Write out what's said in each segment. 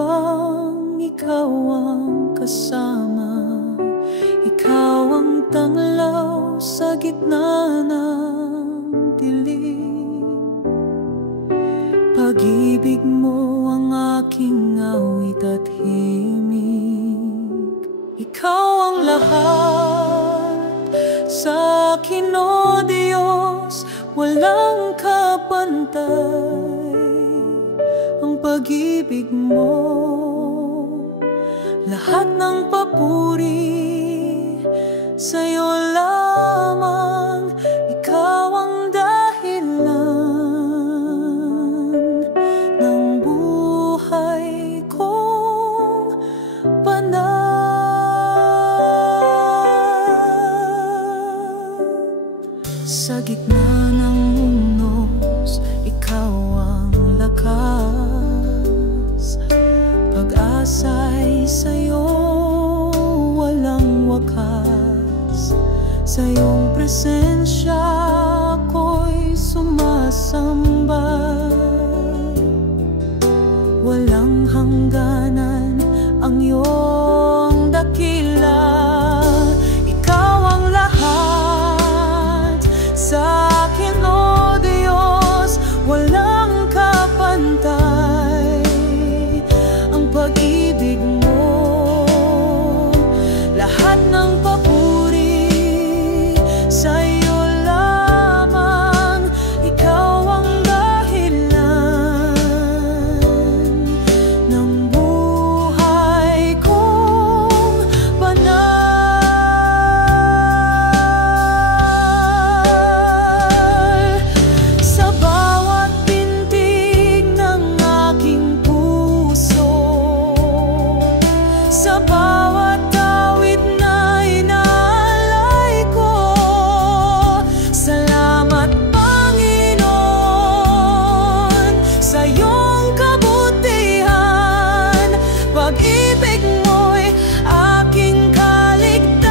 bang ikaw ang kasama? Ikaw ang tanglaw sa gitna ng dilim. Pag-ibig mo ang aking awit at himig. Ikaw ang lahat sa akin, O Diyos, walang kapantay. Ang pag-ibig mo, lahat ng papuri sa'yo lamang. Ikaw ang dahilan ng buhay kong banal. Sa gitna ng unos, ikaw ang lakas. Pag-asa'y sa'yo walang wakas. Sa iyong presensya ako'y sumasamba. Walang hangganan ang iyong dakila. Ikaw ang lahat sa akin, O Diyos, walang kapantay. Ang pag-ibig mo, lahat ng papuri sa'yo lamang. Ikaw ang dahilan ng buhay kong banal. Sa bawat pintig ng aking puso, sa bawat awit na inaalay ko, salamat Panginoon sa iyong kabutihan. Pag-ibig mo'y aking kaligtasan.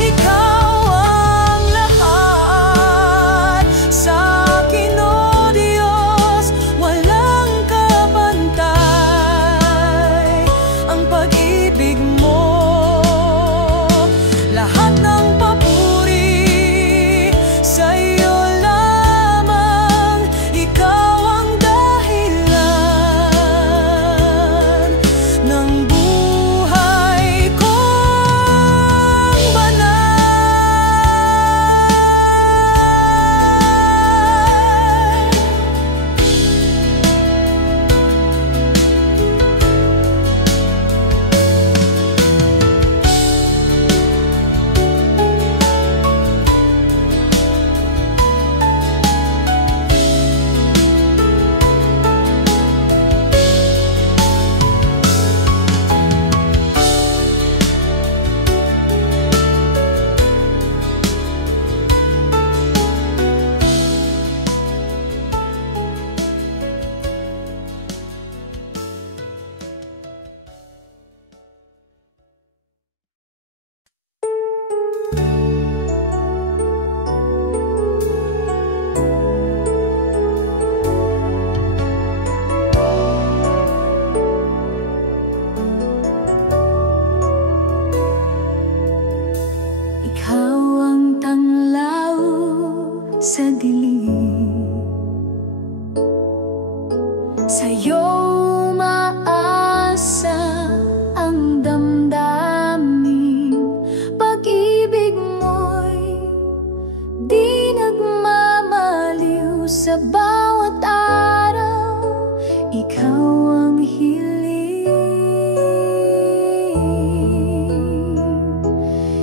Ikaw ang lahat sa akin, O Diyos, walang kabantay. Ang pag-ibig mo, lahat ng papuri sa'yo lamang. Ikaw ang dahilan ng buhay kong ikaw ang tanglaw sa dilim. Sa'yo maasa ang damdamin. Pag-ibig mo'y di nagmamaliw. Sa bawat araw, ikaw ang hiling.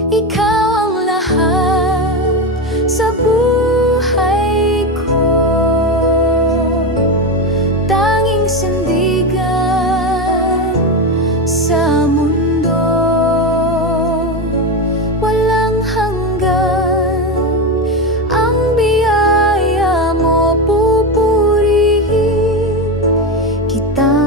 Ikaw ang lahat sa buhay ko. Tanging sandigan sa mundo. Walang hanggan ang biyaya mo, pupurihin kita.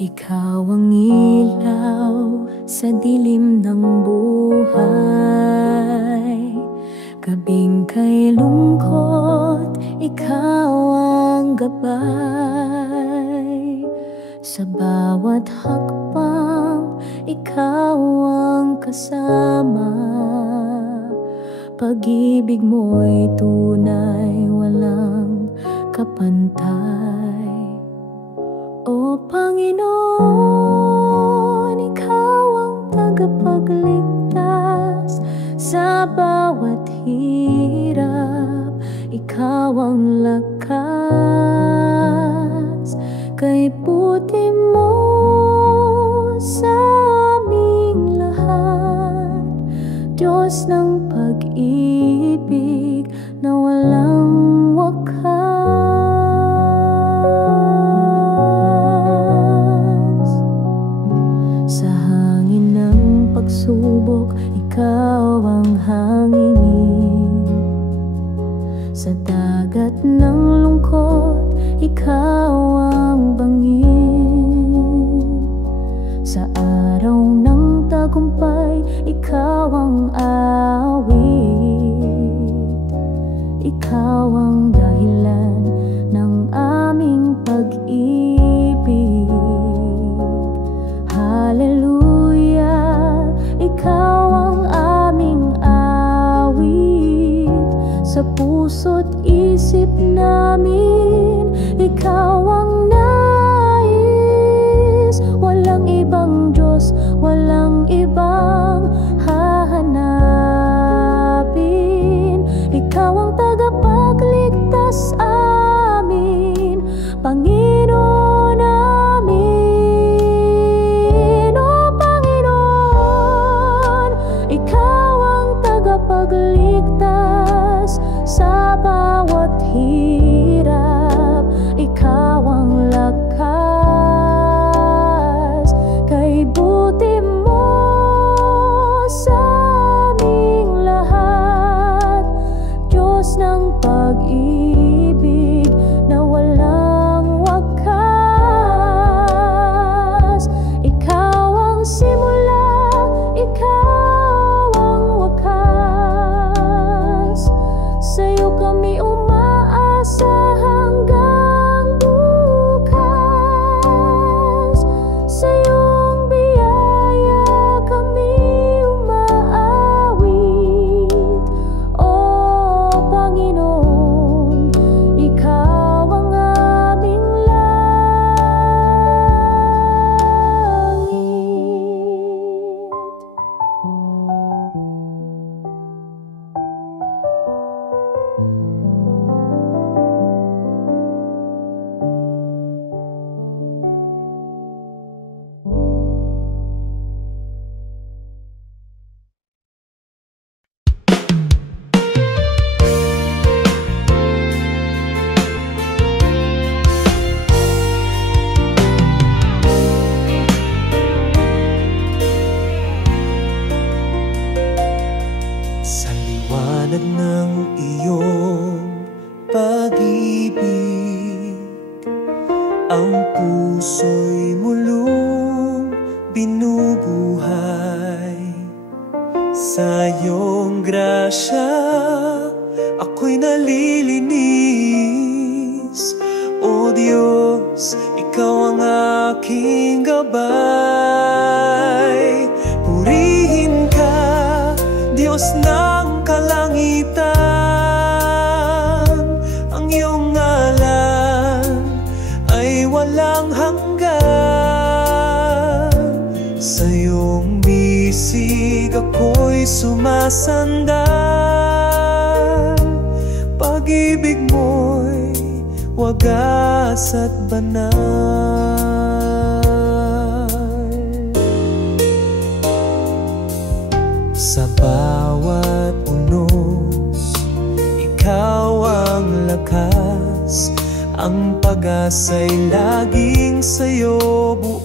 Ikaw ang ilaw sa dilim ng buhay. Gabing kay lungkot, ikaw ang gabay. Sa bawat hakbang, ikaw ang kasama. Pag-ibig mo'y tunay, walang kapantay. O Panginoon, ikaw ang tagapagligtas sa bawat hirap. Ikaw ang lakas, kay buti mo sa aming lahat. Diyos ng pag-ibig na walang wakas. Sa hangin ng pagsubok, ikaw ang hangin. Sa dagat ng lungkot, ikaw ang bangin. Sa araw ng tagumpay, ikaw ang awit. Ikaw ang dahilan ng aming pag-ibig. Hallelujah, ikaw ang aming awit. Sa puso't isip namin, ikaw ang nais. Walang ibang Diyos, walang ibang hahanapin. Ikaw ang tagapagligtas amin, Panginoon namin. O Panginoon, ikaw ang tagapagligtas sa bawat hirap. Ikaw ang lakas, kay buti mo sa aming lahat. Diyos ng pag-ibig na walang wakas. Ikaw ang simula, ikaw ang wakas. Sa'yo kami umaasa hanggang bukas. Sa iyong biyaya kami umaawit. O Panginoon, ikaw ang aming langit. Sa liwanag ng iyong pag-ibig, ang puso'y mulong binubuhay. Sa iyong grasya, ako'y nalilinis. O Diyos, ikaw ang aking gabay. Purihin ka, Diyos ng kalangitan. Ang iyong ngalan ay walang hanggan. Sa iyong bisig ako'y sumasandal. Pag-ibig mo'y wagas at banal. Sa bawat unos, ikaw ang lakas. Ang pag-asa'y laging sa'yo buo.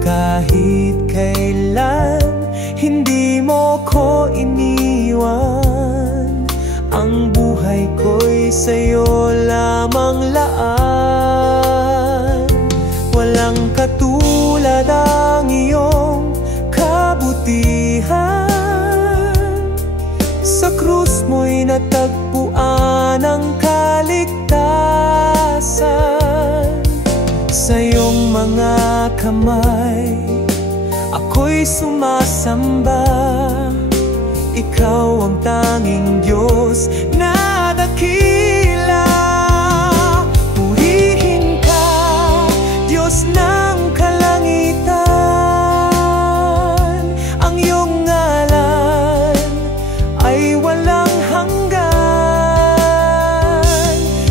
Kahit kailan, hindi mo ko iniwan. Ang buhay ko'y sa'yo lamang laan. mga kamay, ako'y sumasamba. Ikaw ang tanging Diyos na dakila. Purihin ka, Diyos ng kalangitan. Ang iyong ngalan ay walang hanggan.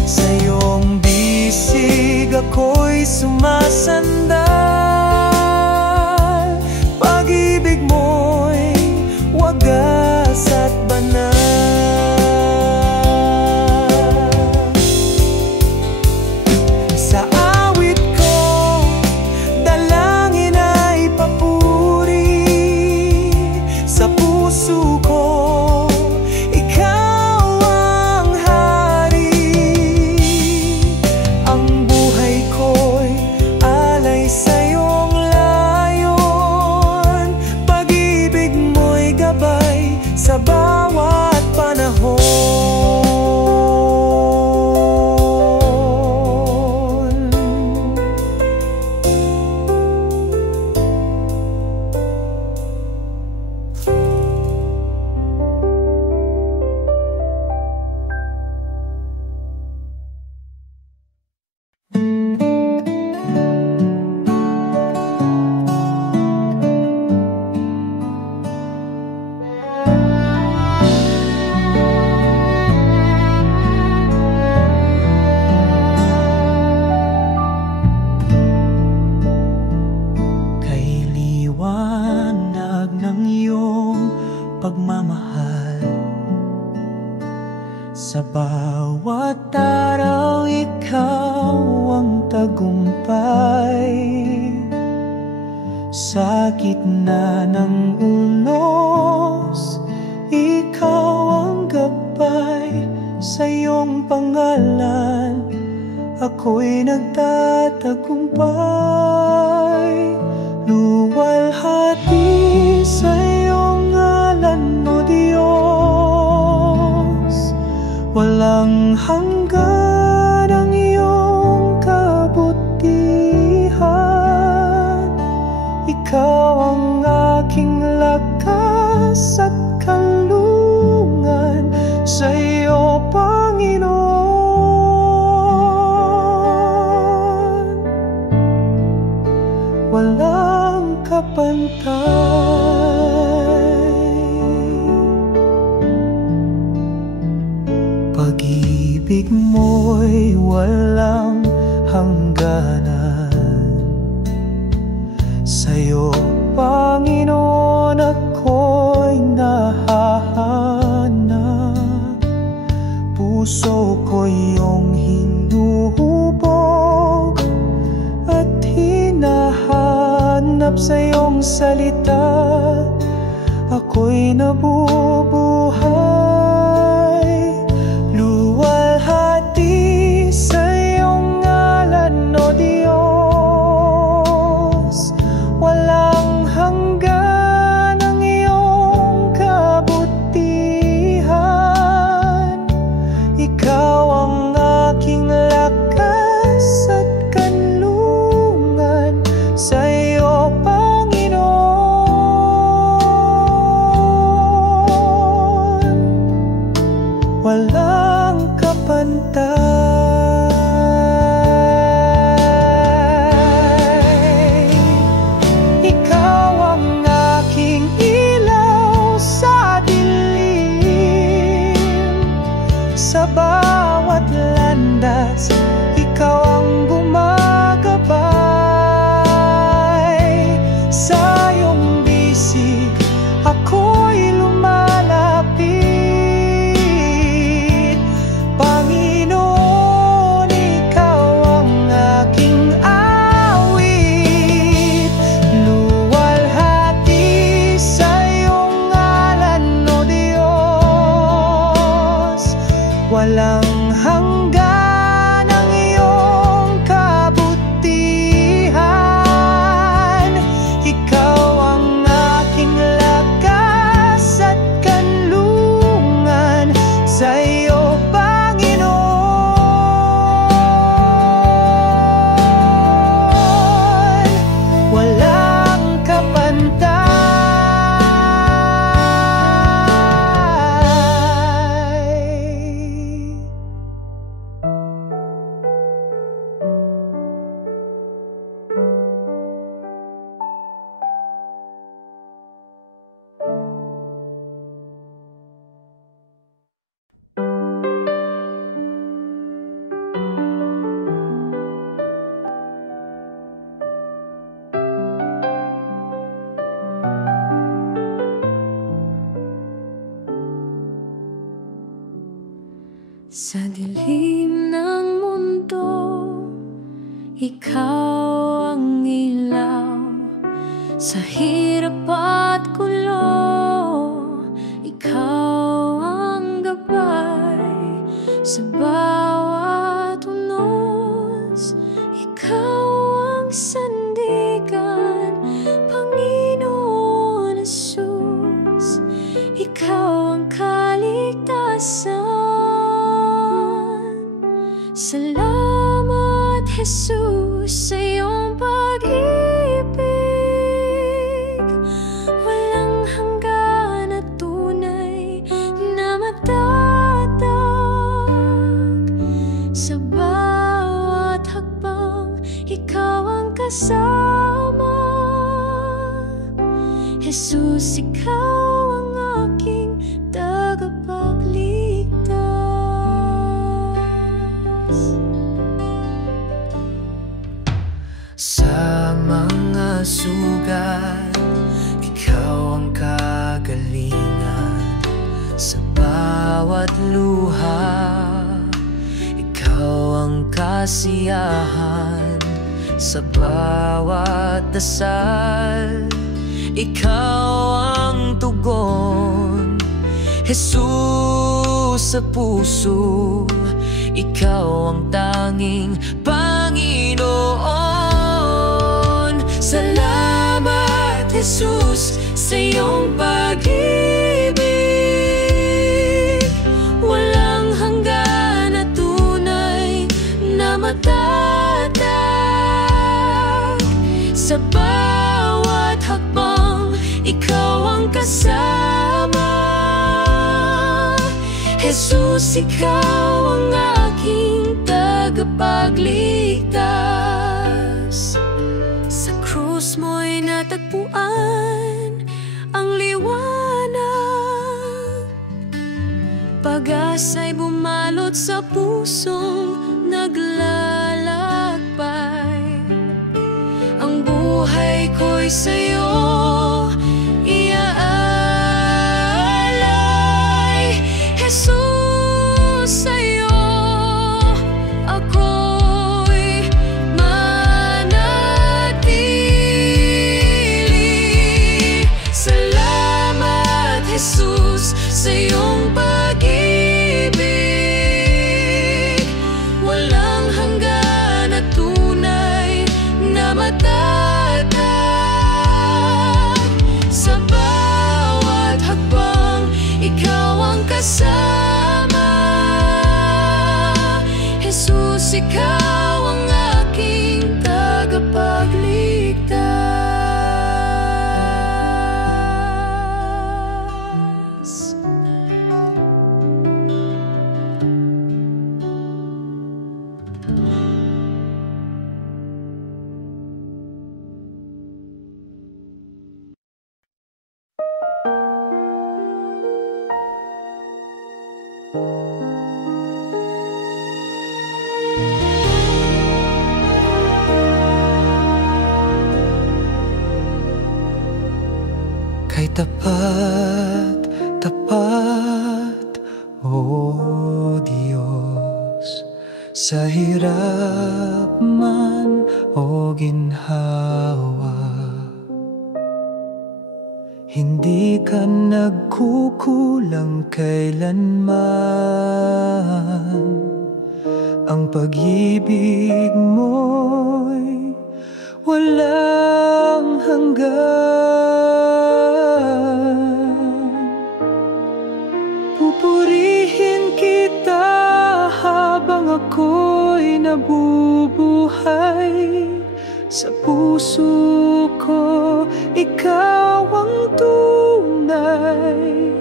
Sa iyong bisig ako'y sumasandal. Pag-ibig mo'y wagas at banal. Sa awit ko, dalangin ay papuri. Sa puso ko, ikaw ang hari. Ang buhay ko'y alay sa iyong layon. Pag-ibig mo'y gabay sa bawat panahon. Kay liwanag ng iyong pagmamahal, sa bawat araw ikaw ang tagumpay. Sa gitna ng unos, ikaw ang gabay. Sa iyong pangalan, ako'y nagtatagumpay. Luwalhati sa iyong ngalan, O Diyos. Walang hanggan ang iyong kabutihan. Ikaw ang aking lakas at kanlungan. Sa iyo, Panginoon, walang kapantay. Pag-ibig mo'y walang hangganan. Sa'yo, Panginoon, ako'y nahahanap. Puso ko iyong hinuhubog at hinahanap. Sa iyong salita ako'y nabubuhay. Luwalhati sa iyong ngalan, O Diyos. Walang hanggan ang iyong kabutihan. Ikaw ang aking lakas at kanlungan. Sa iyo, Panginoon, Sa dilim ng mundo, ikaw ang ilaw. Sa hirap at gulo, ikaw ang gabay. Sa bawat unos, ikaw ang sandigan. Panginoon Jesus, ikaw ang kaligtasan. Salamat, Jesus, sa iyong pag-ibig. Walang hanggan at tunay na matatag. Sa bawat hakbang, ikaw ang kasama. Jesus, ikaw ang aking tagapagligtas. Sa mga sugat, ikaw ang kagalingan. Sa bawat luha, ikaw ang kasiyahan. Sa bawat dasal, ikaw ang tugon. Jesus, sa puso, ikaw ang tanging Panginoon. Salamat, Jesus, sa iyong pag-ibig. Walang hanggan at tunay na matatag. Sa bawat hakbang, ikaw ang kasama. Jesus, ikaw ang aking tagapagligtas. Sa krus mo'y natagpuan ang liwanag. Pag-asa'y bumalot sa pusong naglalakbay. Ang buhay ko'y sa'yo iaalay. Jesus, sa'yo ako'y manatili. Salamat, Jesus, sa iyong pag-ibig. Walang hanggan at tunay na matatag. Sa bawat hakbang, ikaw ang kasama. Jesus, ikaw ang aking tagapagligtas. Kay tapat, tapat, O Diyos, sa hirap man o ginhawa. Hindi ka nagkukulang kailanman. Ang pag-ibig mo'y walang hanggan. Pupurihin kita habang ako'y nabubuhay. Sa puso ko, ikaw ang tunay.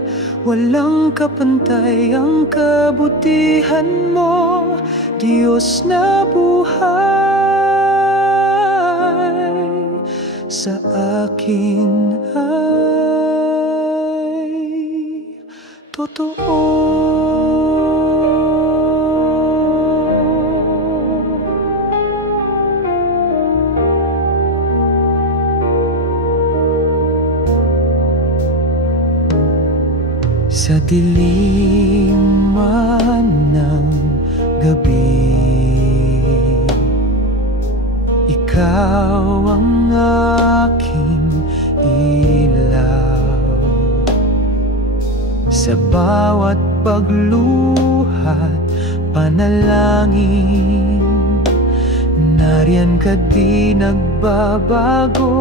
Walang kapantay ang kabutihan mo, Diyos na buhay. Sa akin ay totoo. Sa dilim man ng gabi. Ikaw ang aking ilaw, sa bawat pagluhat, panalangin. Nariyan ka, di nagbabago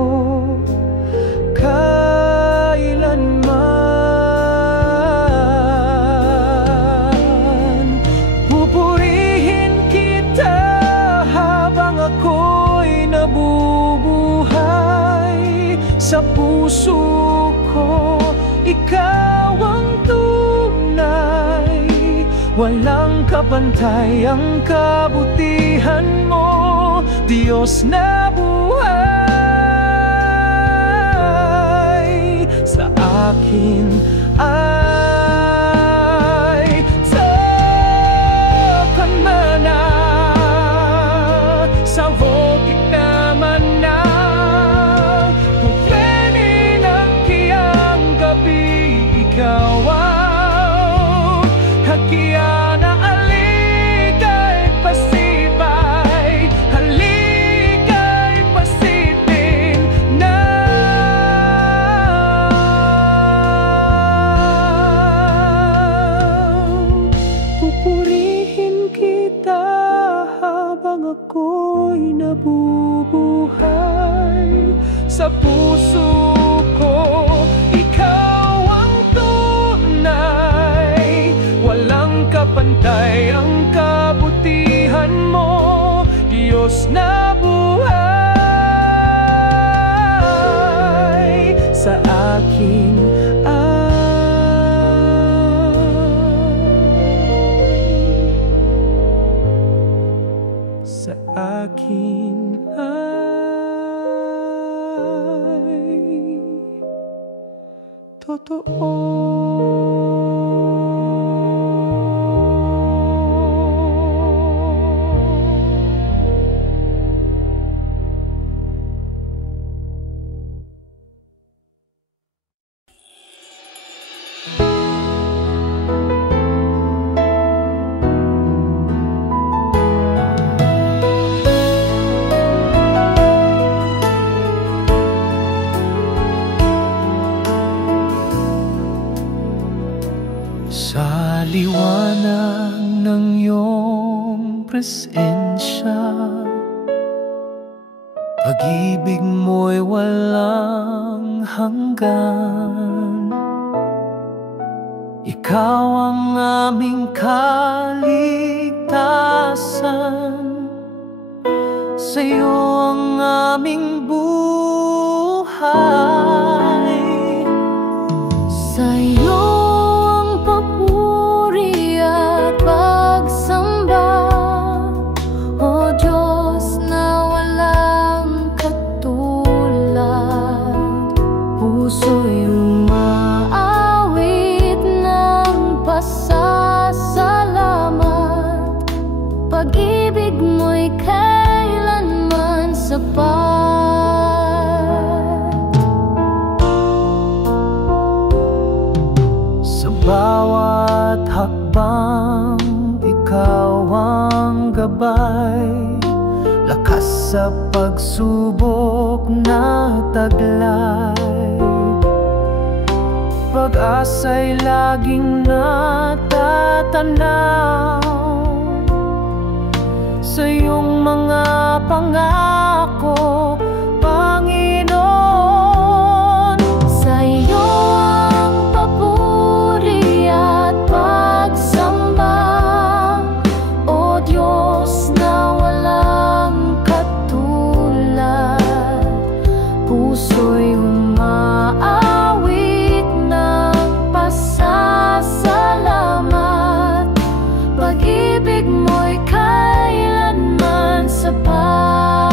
kailanman. Pupurihin kita habang ako'y nabubuhay. Sa puso ko, ikaw ang tunay. Walang kapantay ang kabutihan mo, Diyos na buhay. Sa akin ay takanmana, sa vokit naman na pupeni ng kiyang gabi. Ikaw ang hakian na alikay pasibay, halikay pasitin na. Pupurihin kita habang ako'y nabubuhay. Sa puso ko, ikaw ang tunay. Walang kapantay ang kabutihan mo, Diyos na buhay. Sa akin sa akin ay totoo. Sa liwanag ng iyong presensya, pag-ibig mo'y walang hanggan. Ikaw ang aming kaligtasan, sa'yo ang aming buhay. Sa'yo ang papuri at pagsamba, O Diyos na walang katulad. Puso'y umaawit ng pasasalamat. Pag-ibig mo'y kailanman sapat. Bawat hakbang, ikaw ang gabay. Lakas sa pagsubok na taglay. Pag-asa'y laging natatanaw sa iyong mga pangako, Panginoon. Sa iyo ang papuri at pagsamba, O Diyos na walang katulad. Puso'y umaawit ng pasasalamat. Pag-ibig mo'y kailanman sapat.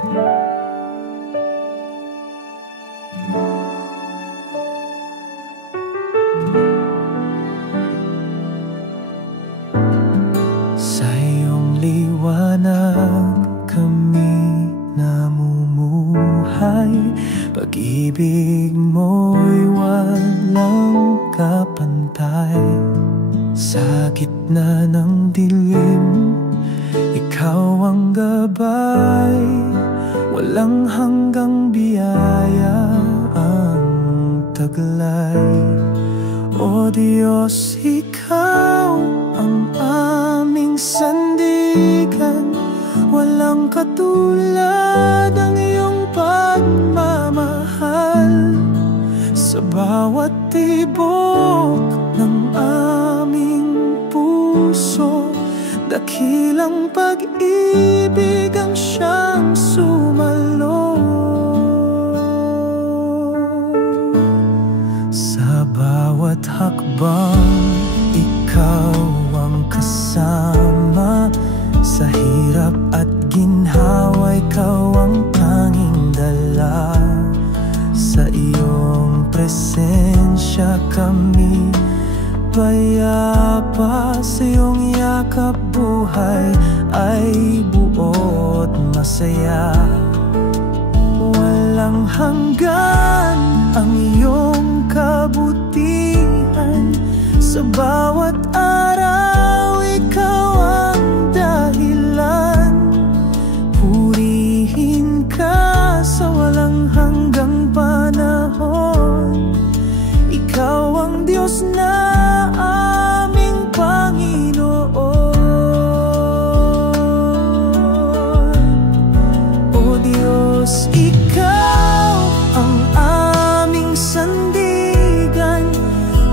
Sa iyong liwanag kami namumuhay, pag-ibig mo'y walang kapantay. Sa gitna ng dilim, ikaw ang gabay, walang hanggang biyaya ang taglay. O Diyos, ikaw ang aming sandigan, walang katulad ang iyong pagmamahal. Sa bawat tibok ng aming puso, dakilang pag-ibig ang siyang sumalo. Sa bawat hakbang, ikaw ang kasama. Sa hirap at ginhawa, ikaw ang tanging dala. Sa iyong presensya kami payapa, sa iyong yakap buhay ay buot masaya. Walang hanggan ang iyong kabutihan, sa bawat araw ikaw ang dahilan. Purihin ka sa walang hanggang panahon, ikaw ang Diyos na aming Panginoon. O Diyos, ikaw ang aming sandigan,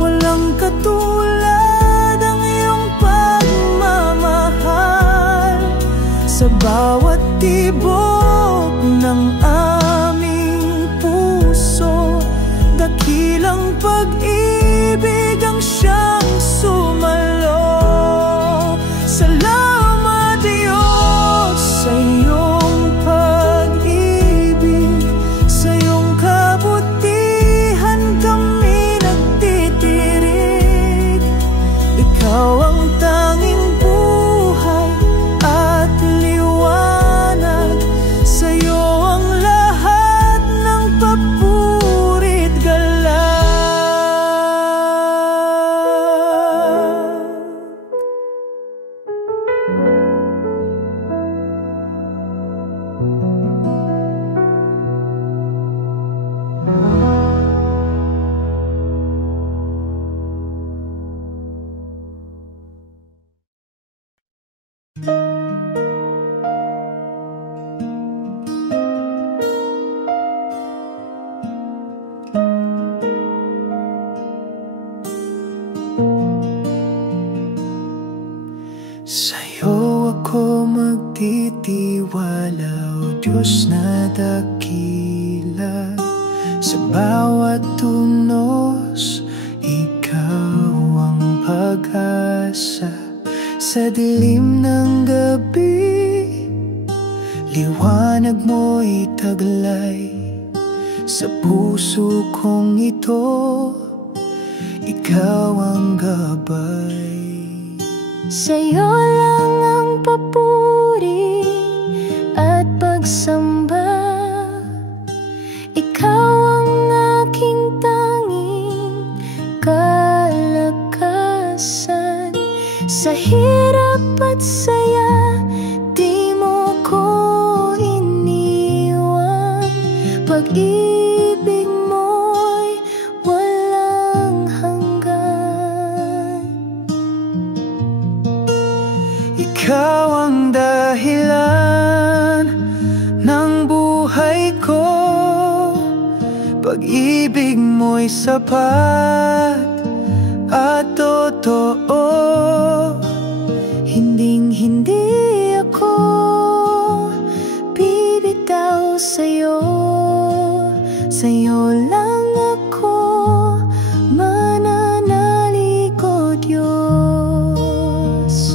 walang katulad ang iyong pagmamahal. Sa bawat tibok ng aming puso, dakilang pag-ibig ang siyang sumalo. Salamat Diyos sa iyong pag-ibig, sa iyong kabutihan kami nagtitirig. Ikaw ang tanging buhay at liwanag, sa iyo ang lahat ng papurit galang. Sa'yo ako magtitiwala, O Diyos na dakila. Sa bawat tunos, ikaw ang pag-asa. Sa dilim ng gabi, liwanag mo'y taglay. Sa puso kong ito, ikaw ang gabay. Sa'yo lang ang papuri at pagsamba, ikaw ang aking tanging kalakasan. Sa hirap at saya, di mo ko iniwan. Pag-ibig mo'y walang hanggan. Ikaw ang dahilan ng buhay ko, pag-ibig mo'y sapat at totoo. Hinding-hindi ako bibitaw sa'yo, sa'yo lang ako mananalig, O Diyos.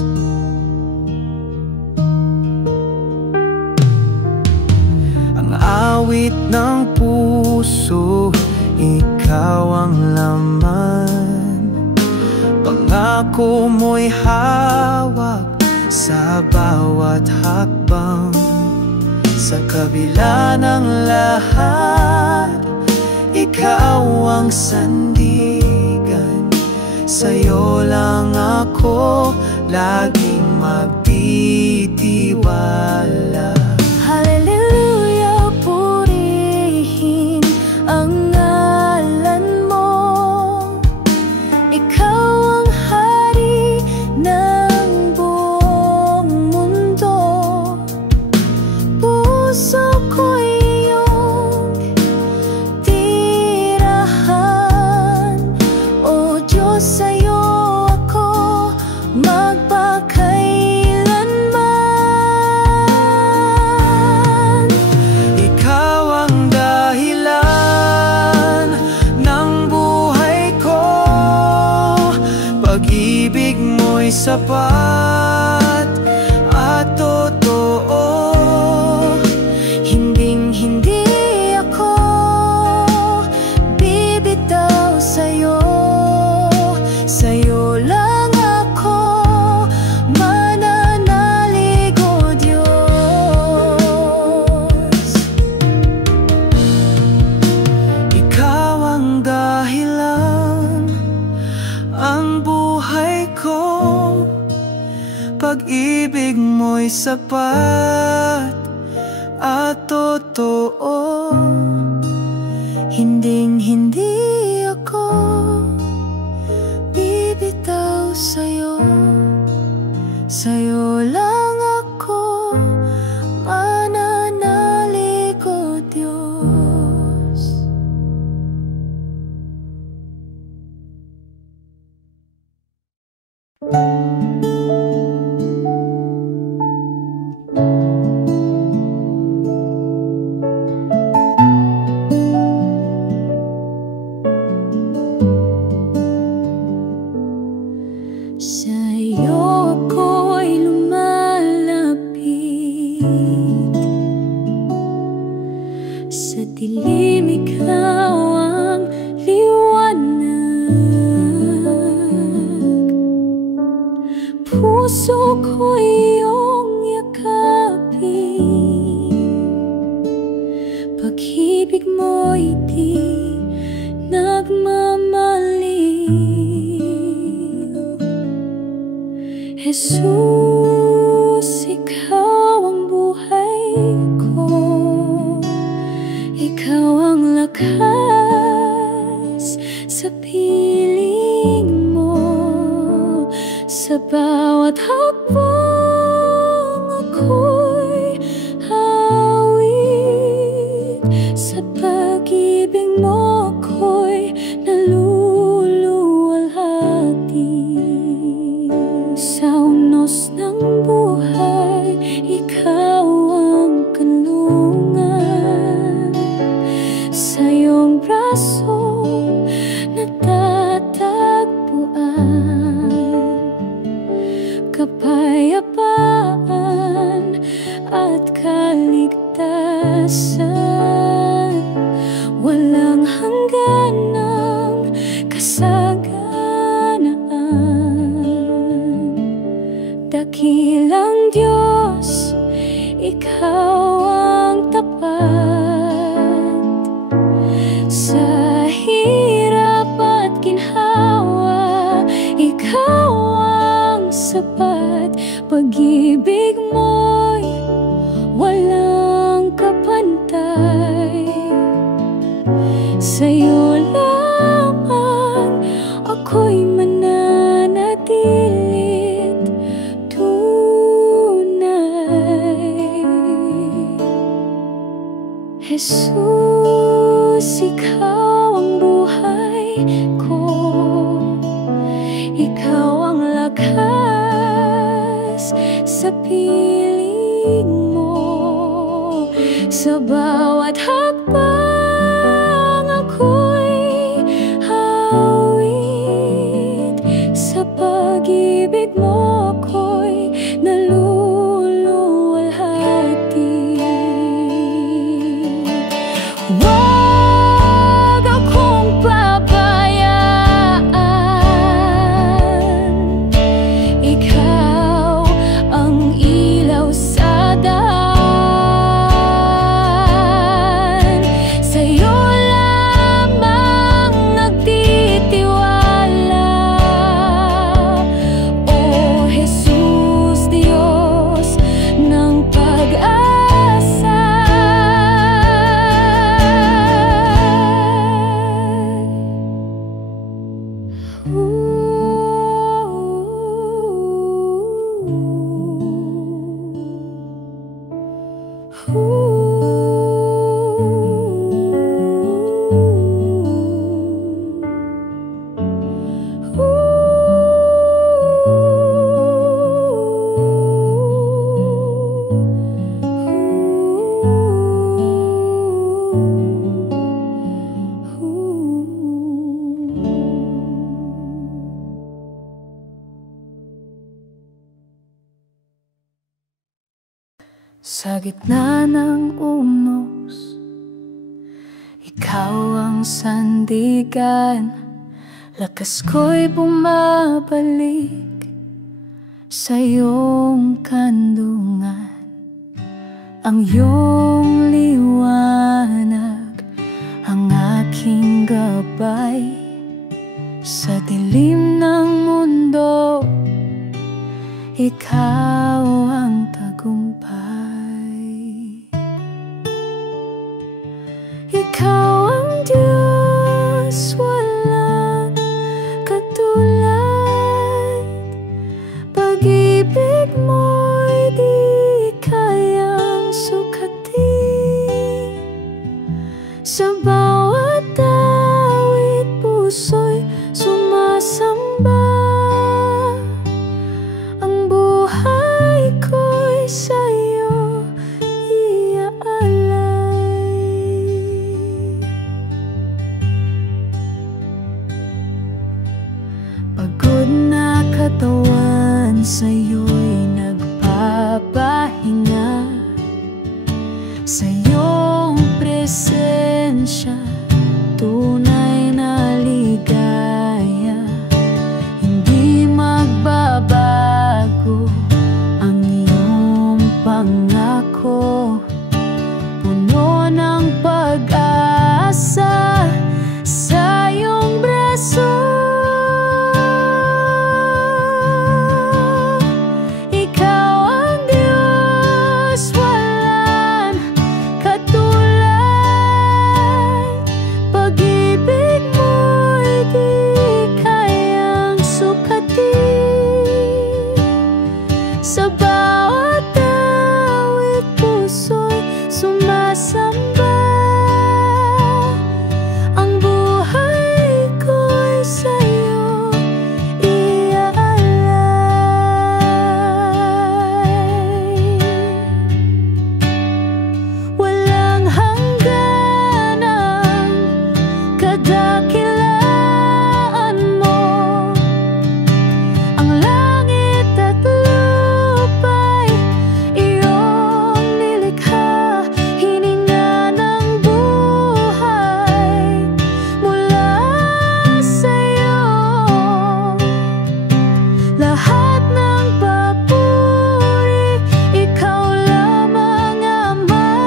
awit ng puso, ikaw ang laman. Pangako mo'y hawak sa bawat hakbang. Sa kabila ng lahat, ikaw ang sandigan. Sa'yo lang ako laging magtitiwala. Hallelujah, purihin ang ngalan mo. Ikaw ang hari ng buong mundo. Puso ko'y iyong tirahan. O Diyos, sa'yo ako magpakailanman. Ikaw ang dahilan ng buhay ko. Pag-ibig mo'y sapat at totoo. Hinding-hindi ako bibitaw sa'yo. Sa'yo lang ako mananalig, O Diyos. Ikaw ang dahilan, ang buhay ko. Pag-ibig mo'y sapat at totoo. Hinding-hindi ako bibitaw sa'yo. Sa'yo lang ako mananalig, O Diyos. Sa'yo ako'y lumalapit. Sa dilim ikaw ang liwanag. Puso ko iyong yakapin. Pag-ibig mo'y di nagmamaliw. Jesus, ikaw ang buhay ko. Ikaw ang lakas sa piling mo. Sa bawat hakbang ako'y hawit. Sa pag-ibig mo ako'y naluluwalhati. Sa unos ng buhay, ikaw ang kanlungan. Sa iyong braso natatagpuan kapayapaan at kaligtasan. Walang hangganang kasaganaan. Dakilang Diyos, ikaw ang tapat. Sa hirap at ginhawa, ikaw ang sapat. Pag-ibig mo'y walang kapantay. Sa'yo lamang ako'y mananatilit tunay. Jesus, ikaw ang buhay ko. Ikaw ang lakas sa piling mo. Sa bawat hakbang ako'y hawit. Sa pag-ibig mo ako'y naluluwalhati. Sa gitna ng unos, ikaw ang sandigan. Lakas ko'y bumabalik sa iyong kandungan. Ang iyong liwanag ang aking gabay. Sa dilim ng mundo, ikaw ang tagumpay. Ikaw ang Diyos, walang katulad. Pag-ibig mo'y di kayang sukatin. Sa bawat awit puso'y sumasamba. Ang buhay ko'y sa'yo iaalay. Pagod na katawan sa'yo'y nagpapahinga. Sa iyong presensya, tunay na ligaya. Hindi magbabago ang iyong pangako. Puno ng pag-asa sa iyong braso. Ikaw ang Diyos, walang katulad. Pag-ibig mo'y di kayang sukatin. Sa bawat awit puso'y sumasamba. Ang buhay ko'y sa'yo iaalay. Walang hangganang kadakilaan mo. Ang langit at lupa'y iyong nilikha. Hininga ng buhay mula sa'yo. Lahat ng papuri, ikaw lamang, Ama.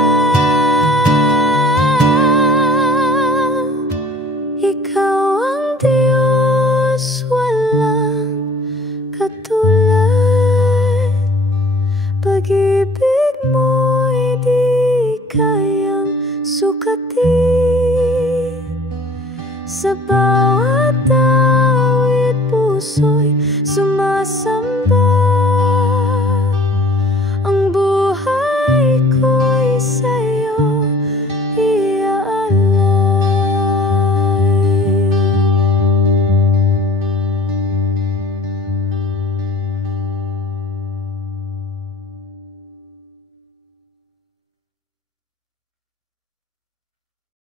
Ikaw ang Diyos, walang katulad. Pag-ibig mo'y di kayang sukatin. Sa bawat awit puso